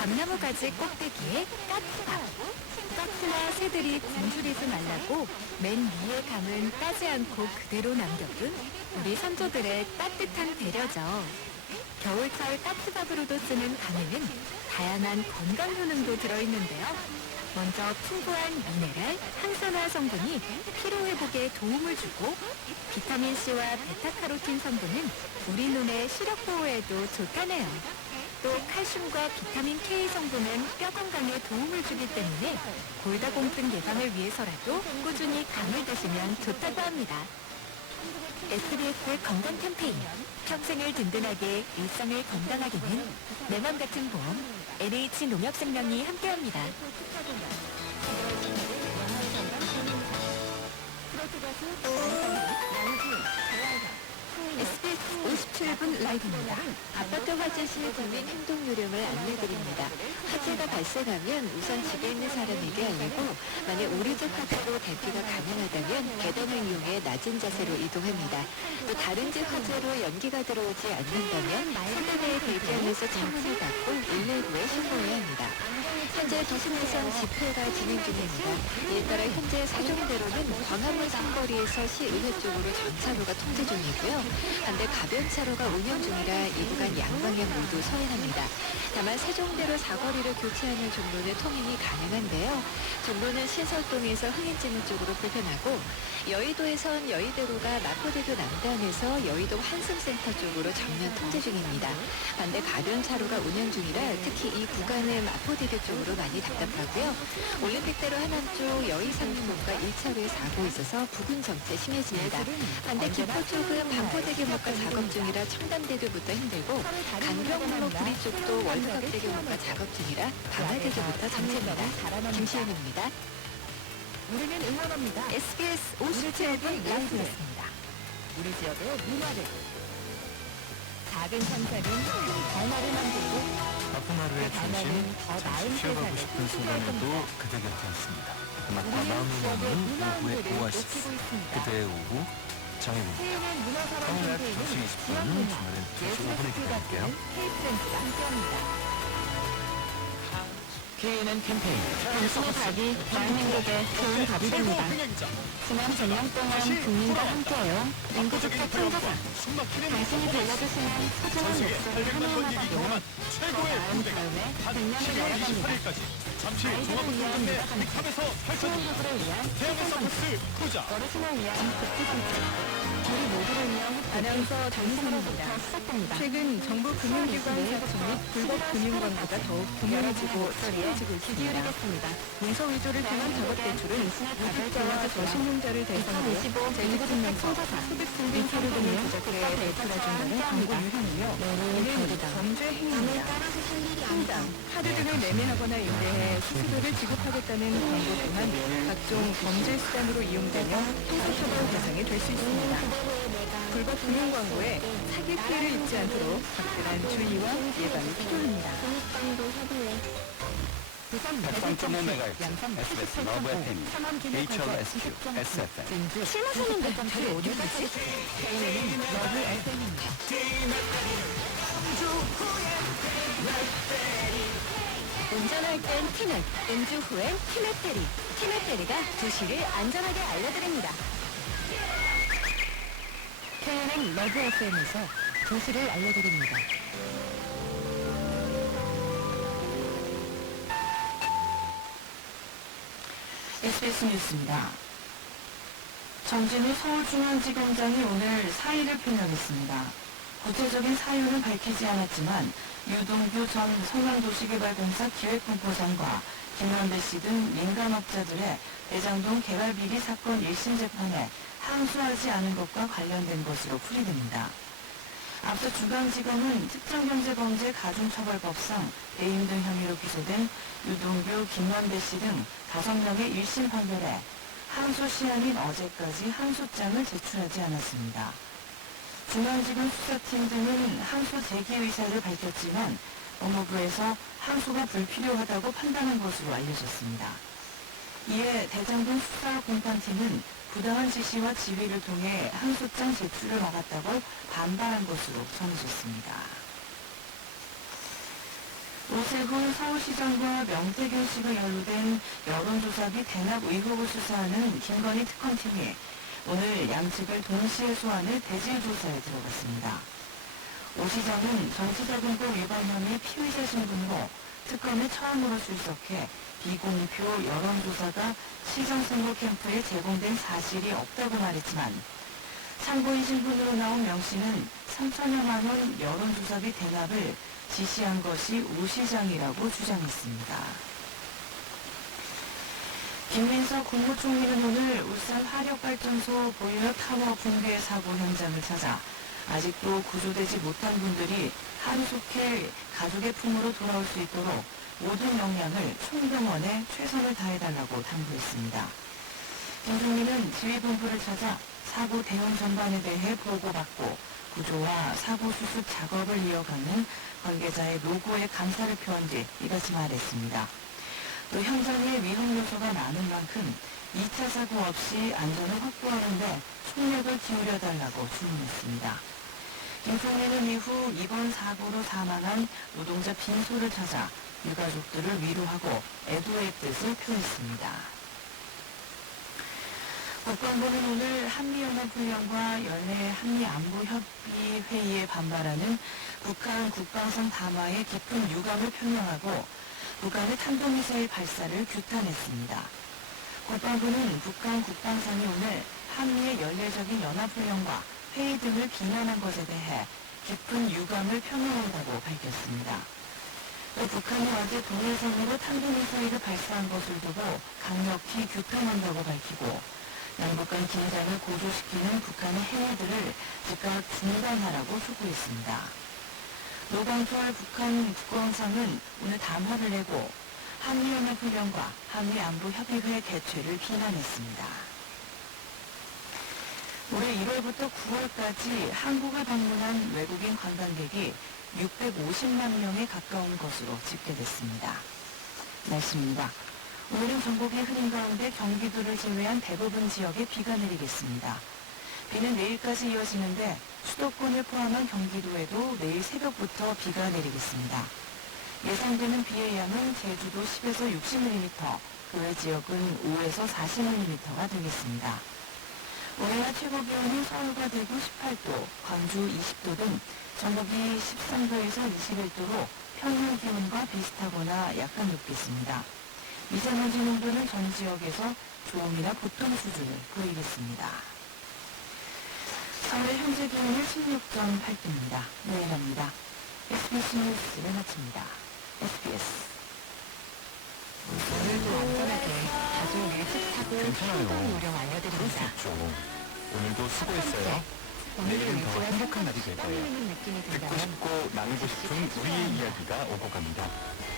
감나무 가지 꼭대기에 까치밥. 까치나 새들이 굶주리지 말라고 맨 위에 감은 따지 않고 그대로 남겨둔 우리 선조들의 따뜻한 배려죠. 겨울철 까치밥으로도 쓰는 감에는 다양한 건강 효능도 들어있는데요. 먼저 풍부한 미네랄, 항산화 성분이 피로 회복에 도움을 주고 비타민C와 베타카로틴 성분은 우리 눈의 시력 보호에도 좋다네요. 또 칼슘과 비타민 K 성분은 뼈 건강에 도움을 주기 때문에 골다공증 예방을 위해서라도 꾸준히 감을 드시면 좋다고 합니다. SBS 건강 캠페인 평생을 든든하게 일상을 건강하게는 내 맘 같은 보험 NH농협생명이 함께합니다. SBS 57분 라이브입니다. 아파트 화재 시 국민 행동 요령을 안내드립니다. 화재가 발생하면 우선 집에 있는 사람에게 알리고 만약 우리 집 화재로 대피가 가능하다면 계단을 이용해 낮은 자세로 이동합니다. 또 다른 집 화재로 연기가 들어오지 않는다면 세대내에 대기하면서 창문을 닫고 119에 신고해야 합니다. 현재 도심내선 집회가 진행 중입니다. 이에 따라 현재 세종대로는 광화문 삼거리에서 시의회 쪽으로 전차로가 통제 중이고요. 반대 가변차로가 운영 중이라 이 구간 양방향 모두 서행합니다. 다만 세종대로 사거리를 교체하는 종로는 통행이 가능한데요. 종로는 신설동에서 흥인진흥 쪽으로 불편하고 여의도에선 여의대로가 마포대교 남단에서 여의도 환승센터 쪽으로 전면 통제 중입니다. 반대 가변차로가 운영 중이라 특히 이 구간은 마포대교 쪽으로 많이 답답하고요. 올림픽대로 하남 쪽 여의상공목과 1차로에 사고 있어서 부근 정체 심해집니다. 반대 김포 쪽은 반포대교목과 작업 중이라 청담대교부터 힘들고 강경문로 구리 쪽도 월드컵대교목과 작업 중이라 방화대교부터 정체입니다. 김시현입니다. 우리는 응원합니다. SBS 57분 라이브였습니다. 우리 지역의 문화를 작은 상사는 큰 변화를 만들고 바쁜 하루의 중심, 잠시 쉬어가고 싶은 순간에도 그대 곁에 있습니다. 음악과 마음이 나누는 오후의 오아시스, 그대의 오후 정해봅니다. 세윤은 문화사랑 평일 캠페인은 2시 20분, 지역문화, 주말엔 2시 예술 5분에 기다릴게요. K프렌즈가 함께합니다. KNN 캠페인 당신의 답이 대한민국의 좋은 답이 됩니다. 지난 100년 동안 국민과 함께해요. 인구주택 통조사. 당신이 들려주시는 소중한 목소리 하나하나가 모여 나은 다음에 100년을 열어갑니다. 아이들을 위한 미라방송, 수영부부를 위한 세상방송, 어르신을 위한 복지방송, 우리 모두를 위한 아나운서 정승호입니다. 시작합니다. 최근 정부 금융기관 사채 및 불법 금융광고가 더욱 교묘해지고 심해지고 있습니다. 기울이겠습니다. 문서 위조를 통한 작업대출은 무주택자와 저신용자를 대상으로 재직증명서, 소득증빙서를 통해 부적하게 대출해준다는 광고 유형이며 이는 범죄 행위입니다. 통장, 카드 등을 매매하거나 임대해 수수료를 지급하겠다는 광고 또한 각종 범죄 수단으로 이용되며 형사처벌 대상이 될 수 있습니다. 불법 금융 광고에 사기 피해를 입지 않도록 확실한 주의와 예방이 필요합니다. 부산 103.5MHz SBS 러브 FM HLSQ SFM 실무선인데 저희 어디 갔지? KNN은 러브 FM입니다. 운전할 땐 티넷, 음주 후엔 티넷테리. 티넷테리가 도시를 안전하게 알려드립니다. KNN 러브 FM에서 도시를 알려드립니다. SBS 뉴스입니다. 정진우 서울중앙지검장이 오늘 사의를 표명했습니다. 구체적인 사유는 밝히지 않았지만 유동규 전 성남도시개발공사 기획본부장과 김만배 씨 등 민간업자들의 대장동 개발비리 사건 1심 재판에 항소하지 않은 것과 관련된 것으로 풀이됩니다. 앞서 중앙지검은 특정경제범죄 가중처벌법상 배임 등 혐의로 기소된 유동규, 김만배 씨 등 5명의 1심 판결에 항소 시한인 어제까지 항소장을 제출하지 않았습니다. 중앙지검 수사팀 등은 항소 제기 의사를 밝혔지만 법무부에서 항소가 불필요하다고 판단한 것으로 알려졌습니다. 이에 대장동 수사공판팀은 부당한 지시와 지휘를 통해 항소장 제출을 막았다고 반발한 것으로 전해졌습니다. 오세훈 서울시장과 명태균 씨가 연루된 여론조사비 대납 의혹을 수사하는 김건희 특검팀이 오늘 양측을 동시에 소환해 대질조사에 들어갔습니다. 오 시장은 정치자금법 위반 혐의 피의자 신분으로 특검에 처음으로 출석해 비공표 여론조사가 시정선거 캠프에 제공된 사실이 없다고 말했지만 참고인 신분으로 나온 명 씨는 3천여만 원 여론조사비 대납을 지시한 것이 오 시장이라고 주장했습니다. 김민석 국무총리는 오늘 울산 화력발전소 보일러 타워 붕괴 사고 현장을 찾아 아직도 구조되지 못한 분들이 하루속히 가족의 품으로 돌아올 수 있도록 모든 역량을 총동원해 최선을 다해달라고 당부했습니다. 김 총리는 지휘본부를 찾아 사고 대응 전반에 대해 보고받고 구조와 사고 수습 작업을 이어가는 관계자의 노고에 감사를 표한 뒤 이같이 말했습니다. 또 현장에 위험 요소가 많은 만큼 2차 사고 없이 안전을 확보하는 데 총력을 기울여달라고 주문했습니다. 김 총리는 이후 이번 사고로 사망한 노동자 빈소를 찾아 유가족들을 위로하고 애도의 뜻을 표했습니다. 국방부는 오늘 한미연합훈련과 연례 한미안보협의회의에 반발하는 북한 국방상 담화의 깊은 유감을 표명하고 북한의 탄도미사일 발사를 규탄했습니다. 국방부는 북한 국방상이 오늘 한미의 연례적인 연합훈련과 회의 등을 비난한 것에 대해 깊은 유감을 표명한다고 밝혔습니다. 또 북한이 어제 동해상으로 탄도미사일을 발사한 것을 두고 강력히 규탄한다고 밝히고 양국 간 긴장을 고조시키는 북한의 행위들을 즉각 중단하라고 촉구했습니다. 노광철 북한 국방상은 오늘 담화를 내고 한미연합훈련과 한미안보협의회 개최를 비난했습니다. 올해 1월부터 9월까지 한국을 방문한 외국인 관광객이 650만 명에 가까운 것으로 집계됐습니다. 날씨입니다. 오늘은 전국의 흐린 가운데 경기도를 제외한 대부분 지역에 비가 내리겠습니다. 비는 내일까지 이어지는데 수도권을 포함한 경기도에도 내일 새벽부터 비가 내리겠습니다. 예상되는 비의 양은 제주도 10에서 60mm, 그 외 지역은 5에서 40mm가 되겠습니다. 올해와 최고 기온은 서울과 대구 18도, 광주 20도 등 전국이 13도에서 21도로 평년 기온과 비슷하거나 약간 높겠습니다. 미세먼지 농도는 전 지역에서 좋음이나 보통 수준을 보이겠습니다. 서울의 현재 기온은 16.8도입니다. 내일합니다. SBS 뉴스를 마칩니다. SBS. 오늘도 안전하게 가족 일찍 타고 괜찮아요. 출동 요령 알려드립니다. 오늘도 수고했어요. 내일은 더 행복한 날이 될 거예요. 느낌이 듣고 든다면 싶고 나누고 싶은 우리의 이야기가 오고 갑니다.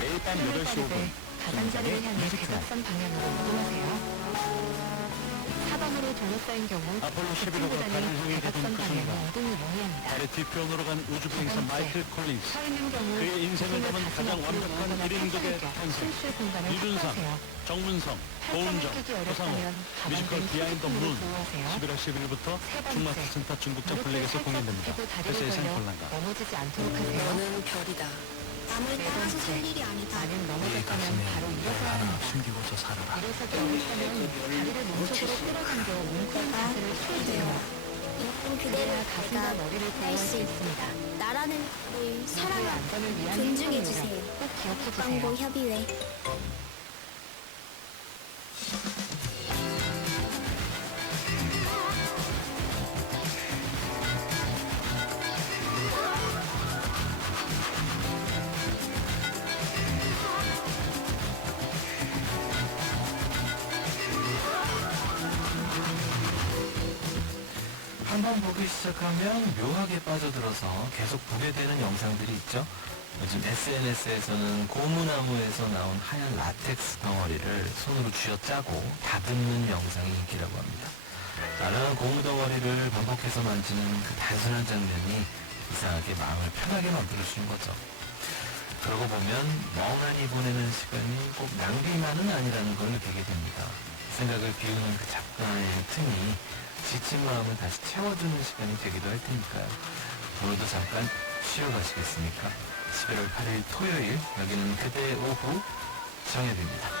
매일 밤 8시 5분 가장자리를 향해 뮤직 대각선 방향으로 이동하세요. 사방으로 둘러싸인 경우 아폴로 11호가 가능성이 대각선 되던 그 방향으로 순간 이동을 용이합니다. 달의 뒤편으로 간 우주행사 마이클 콜린스 서 있는 경우 그의 인생을 담은 가장 완벽한 1인극의 탄생 실수의 공간을 이준상, 확보하세요. 정문성, 고은정, 허상호 뮤지컬 비하인드 문 11월 11일부터 중마트 센터 중국장 플렉에서 공연됩니다. 회사에선 관람가 넘어지지 않도록 하세요. 너는 별이다. 남을 따라서 살 일이 아니다. 나는 우리의 넘어졌다면 가슴에 바로 별 일어서야 하나 합니다. 숨기고서 살아라. 일어서지 않으면 다리를 몸쪽으로 끌어당겨 뭉클한 자세를 취해주세요. 있는 그대로 그래야 가슴과 내가 머리를 할 보호할 수 수 있다. 있습니다. 나라는 늘 누구의 사랑하고 안전을 위한 존중해 행동이라 주세요. 꼭 기억해 국방부 주세요. 협의회. 한번 보기 시작하면 묘하게 빠져들어서 계속 보게 되는 영상들이 있죠. 요즘 SNS에서는 고무나무에서 나온 하얀 라텍스 덩어리를 손으로 쥐어짜고 다듬는 영상이 인기라고 합니다. 나랑한 고무 덩어리를 반복해서 만지는 그 단순한 장면이 이상하게 마음을 편하게 만들어주는 거죠. 그러고 보면 멍하니 보내는 시간이 꼭 낭비만은 아니라는 걸 느끼게 됩니다. 생각을 비우는 그 잠깐의 틈이 지친 마음을 다시 채워주는 시간이 되기도 할 테니까요. 오늘도 잠깐 쉬어 가시겠습니까? 11월 8일 토요일 여기는 그대 오후 정해집니다.